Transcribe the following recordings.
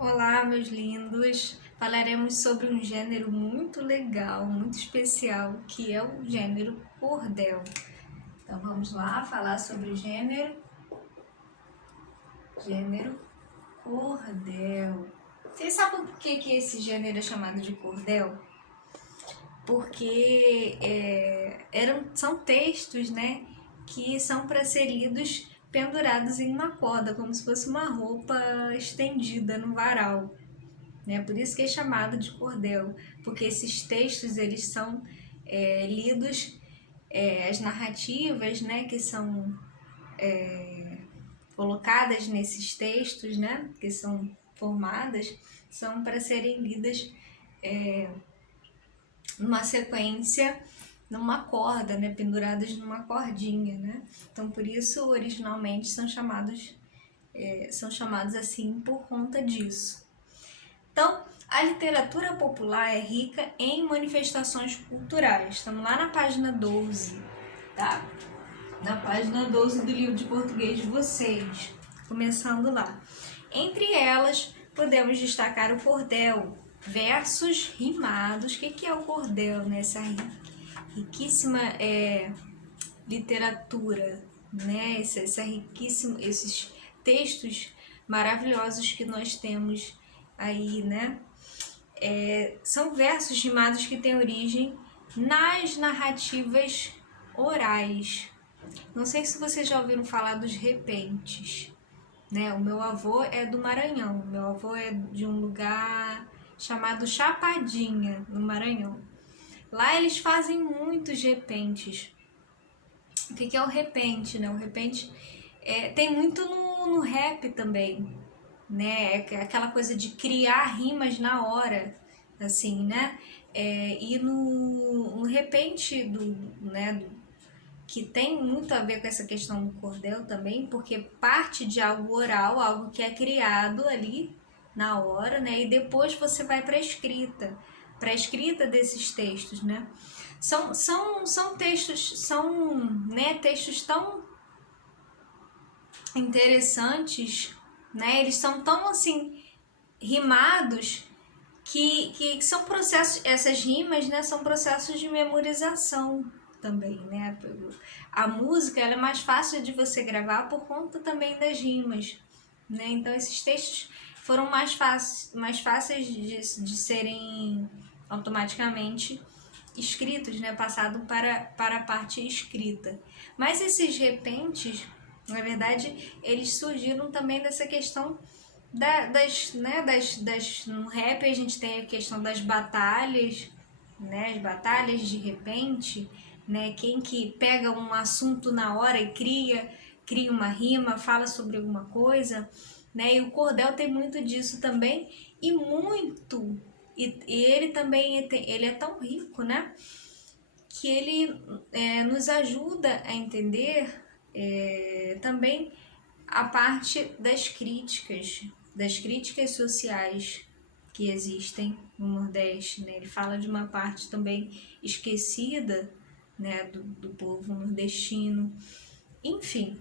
Olá, meus lindos! Falaremos sobre um gênero muito legal, muito especial, que é o gênero cordel. Então vamos lá falar sobre o gênero cordel. Vocês sabem por que esse gênero é chamado de cordel? Porque são textos, né, que são para ser lidos pendurados em uma corda, como se fosse uma roupa estendida no varal. Né? Por isso que é chamado de cordel, porque esses textos eles são lidos, as narrativas, né, que são colocadas nesses textos, né, que são formadas, são para serem lidas numa sequência, numa corda, né, penduradas numa cordinha, né? Então por isso originalmente são chamados assim por conta disso. Então, a literatura popular é rica em manifestações culturais. Estamos lá na página 12, tá? Na página 12 do livro de português de vocês. Começando lá. Entre elas, podemos destacar o cordel, versos rimados. O que é o cordel, né? Essa riquíssima literatura, né? Esses textos maravilhosos que nós temos aí, né? São versos rimados que têm origem nas narrativas orais. Não sei se vocês já ouviram falar dos repentes, né? O meu avô é do Maranhão, meu avô é de um lugar chamado Chapadinha, no Maranhão. Lá eles fazem muitos repentes. O que é o repente, né? O repente tem muito no rap também, né? Aquela coisa de criar rimas na hora, assim, né? E no repente que tem muito a ver com essa questão do cordel também, porque parte de algo oral, algo que é criado ali na hora, né? E depois você vai para a escrita desses textos, né? São textos, textos tão interessantes, né? Eles são tão assim rimados que são processos, essas rimas, né, são processos de memorização também, né? A música ela é mais fácil de você gravar por conta também das rimas, né? Então esses textos foram mais fáceis de serem automaticamente escritos, né? Passado para a parte escrita. Mas esses repentes, na verdade, eles surgiram também dessa questão no rap a gente tem a questão das batalhas, né? As batalhas de repente, né? Quem que pega um assunto na hora e cria uma rima, fala sobre alguma coisa, né? E o cordel tem muito disso também e ele também ele é tão rico, né? Que ele nos ajuda a entender também a parte das críticas sociais que existem no Nordeste, né? Ele fala de uma parte também esquecida, né, do povo nordestino. Enfim,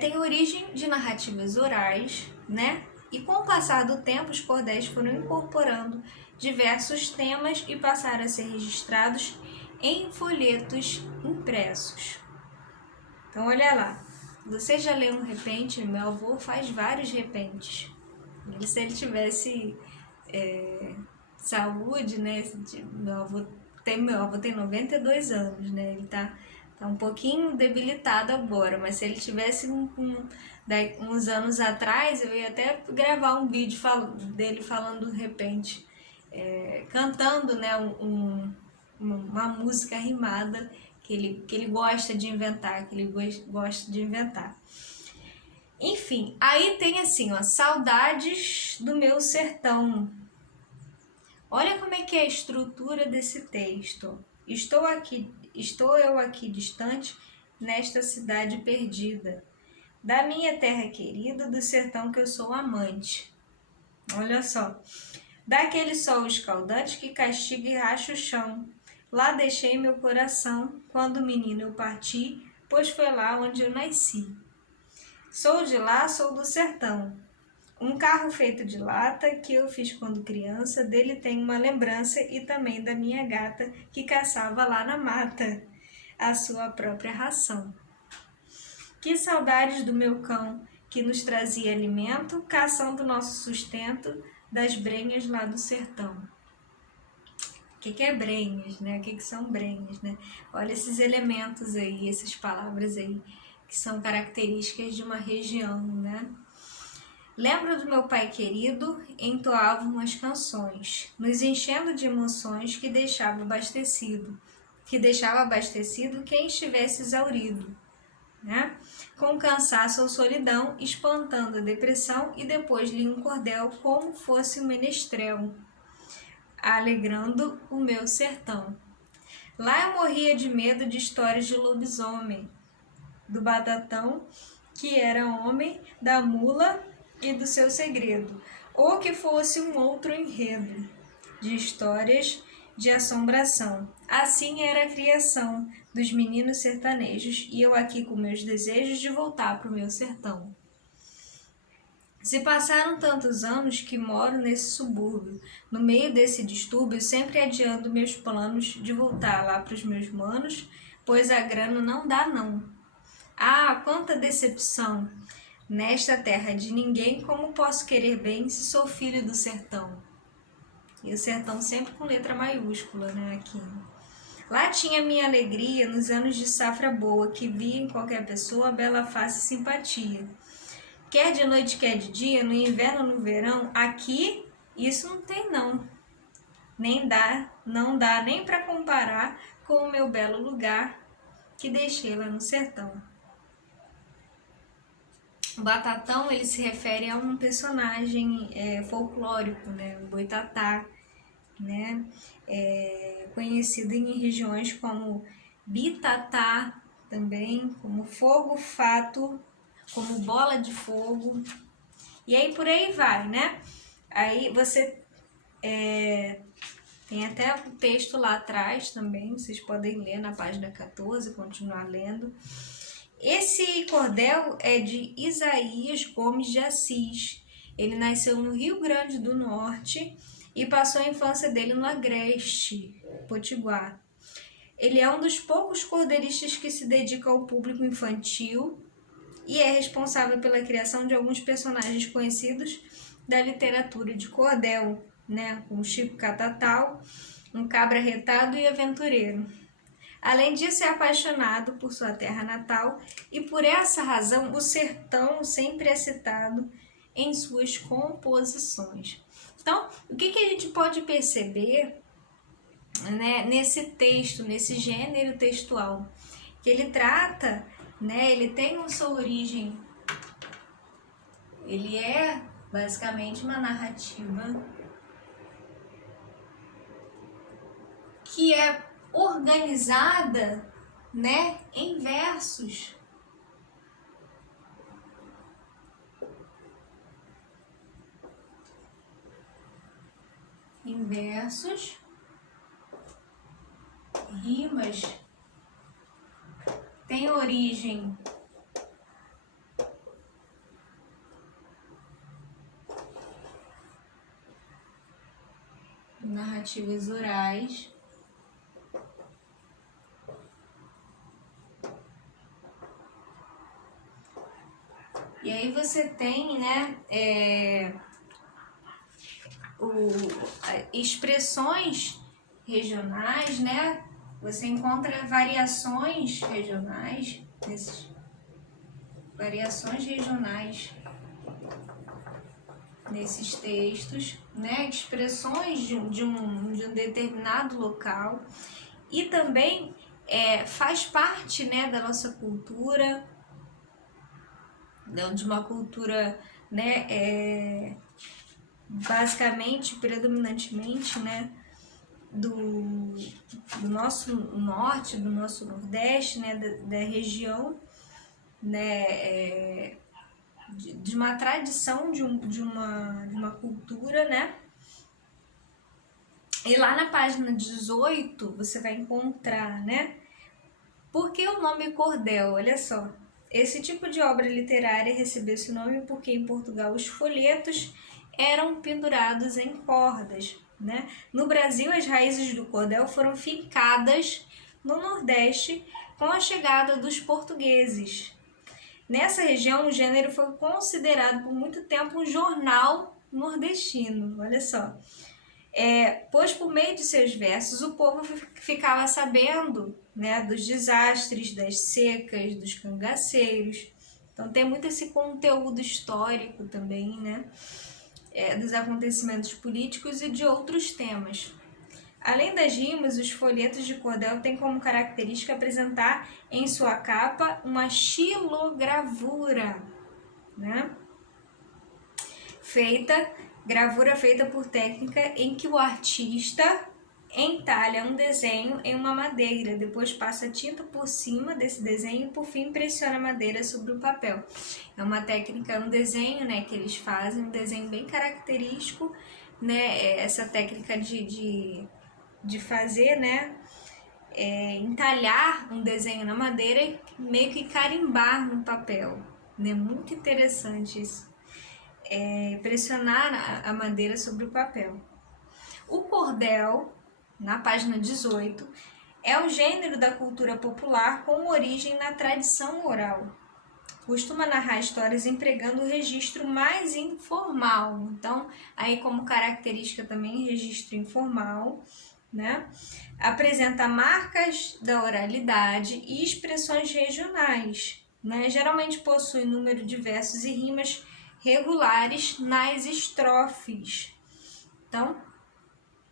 tem origem de narrativas orais, né? E com o passar do tempo, os cordéis foram incorporando diversos temas e passaram a ser registrados em folhetos impressos. Então, olha lá. Você já leu um repente? Meu avô faz vários repentes. Se ele tivesse saúde, né? Meu avô tem 92 anos, né? Ele tá um pouquinho debilitado agora, mas se ele tivesse uns anos atrás, eu ia até gravar um vídeo dele falando repente, cantando, né? Uma música rimada que ele gosta de inventar, Enfim, aí tem assim, ó, saudades do meu sertão. Olha como é que é a estrutura desse texto. Estou eu aqui distante, nesta cidade perdida, da minha terra querida, do sertão que eu sou amante. Olha só. Daquele sol escaldante que castiga e racha o chão. Lá deixei meu coração, quando menino eu parti, pois foi lá onde eu nasci. Sou de lá, sou do sertão. Um carro feito de lata que eu fiz quando criança, dele tem uma lembrança e também da minha gata que caçava lá na mata a sua própria ração. Que saudades do meu cão que nos trazia alimento, caçando nosso sustento das brenhas lá do sertão. O que é brenhas, né? O que são brenhas, né? Olha esses elementos aí, essas palavras aí, que são características de uma região, né? Lembro do meu pai querido, entoavam as canções, nos enchendo de emoções que deixava abastecido quem estivesse exaurido, né? Com cansaço ou solidão, espantando a depressão e depois li um cordel como fosse um menestrel, alegrando o meu sertão. Lá eu morria de medo de histórias de lobisomem, do batatão, que era homem, da mula e do seu segredo, ou que fosse um outro enredo de histórias de assombração. Assim era a criação dos meninos sertanejos e eu aqui com meus desejos de voltar para o meu sertão. Se passaram tantos anos que moro nesse subúrbio, no meio desse distúrbio, sempre adiando meus planos de voltar lá para os meus manos, pois a grana não dá não. Ah, quanta decepção! Nesta terra de ninguém, como posso querer bem se sou filho do sertão? E o sertão sempre com letra maiúscula, né, aqui. Lá tinha minha alegria nos anos de safra boa, que via em qualquer pessoa bela face e simpatia. Quer de noite, quer de dia, no inverno ou no verão, aqui isso não tem não. Não dá nem para comparar com o meu belo lugar que deixei lá no sertão. O Batatão, ele se refere a um personagem folclórico, né, o Boitatá, né, conhecido em regiões como Bitatá, também como Fogo Fato, como Bola de Fogo, e aí por aí vai, né? Aí você tem até o texto lá atrás também, vocês podem ler na página 14, continuar lendo. Esse cordel é de Isaías Gomes de Assis. Ele nasceu no Rio Grande do Norte e passou a infância dele no Agreste, Potiguar. Ele é um dos poucos cordeiristas que se dedica ao público infantil e é responsável pela criação de alguns personagens conhecidos da literatura de cordel, né? Como Chico Catatal, um cabra retado e aventureiro. Além disso, é apaixonado por sua terra natal e por essa razão o sertão sempre é citado em suas composições. Então, o que a gente pode perceber, né, nesse texto, nesse gênero textual? Que ele trata, né, ele tem uma sua origem, ele é basicamente uma narrativa que é organizada, né, em versos. Em versos, rimas, tem origem em narrativas orais. E aí você tem, né, expressões regionais, né? Você encontra variações regionais nesses textos, né? Expressões de um determinado local e também faz parte, né, da nossa cultura, de uma cultura, né, basicamente, predominantemente, né, do nosso norte, do nosso nordeste, né, da região, né, de uma tradição, de uma cultura, né. E lá na página 18 você vai encontrar, né, por que o nome cordel? Olha só. Esse tipo de obra literária recebeu esse nome porque em Portugal os folhetos eram pendurados em cordas, né? No Brasil, as raízes do cordel foram fincadas no Nordeste com a chegada dos portugueses. Nessa região, o gênero foi considerado por muito tempo um jornal nordestino, olha só. Pois por meio de seus versos o povo ficava sabendo, né, dos desastres, das secas, dos cangaceiros. Então tem muito esse conteúdo histórico também, né, dos acontecimentos políticos e de outros temas. Além das rimas, os folhetos de cordel têm como característica apresentar em sua capa uma xilogravura, né? Gravura feita por técnica em que o artista entalha um desenho em uma madeira, depois passa tinta por cima desse desenho e por fim pressiona a madeira sobre o papel. É uma técnica, um desenho, né, que eles fazem, um desenho bem característico, né, essa técnica de fazer, né, entalhar um desenho na madeira e meio que carimbar no papel, né, muito interessante isso. Pressionar a madeira sobre o papel. O cordel, na página 18, é um gênero da cultura popular com origem na tradição oral. Costuma narrar histórias empregando o registro mais informal. Então, aí como característica também registro informal, né? Apresenta marcas da oralidade e expressões regionais, né? Geralmente possui número de versos e rimas regulares nas estrofes. Então,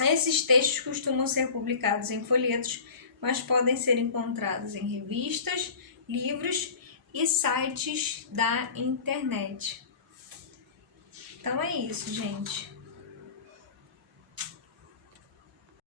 esses textos costumam ser publicados em folhetos, mas podem ser encontrados em revistas, livros e sites da internet. Então é isso, gente.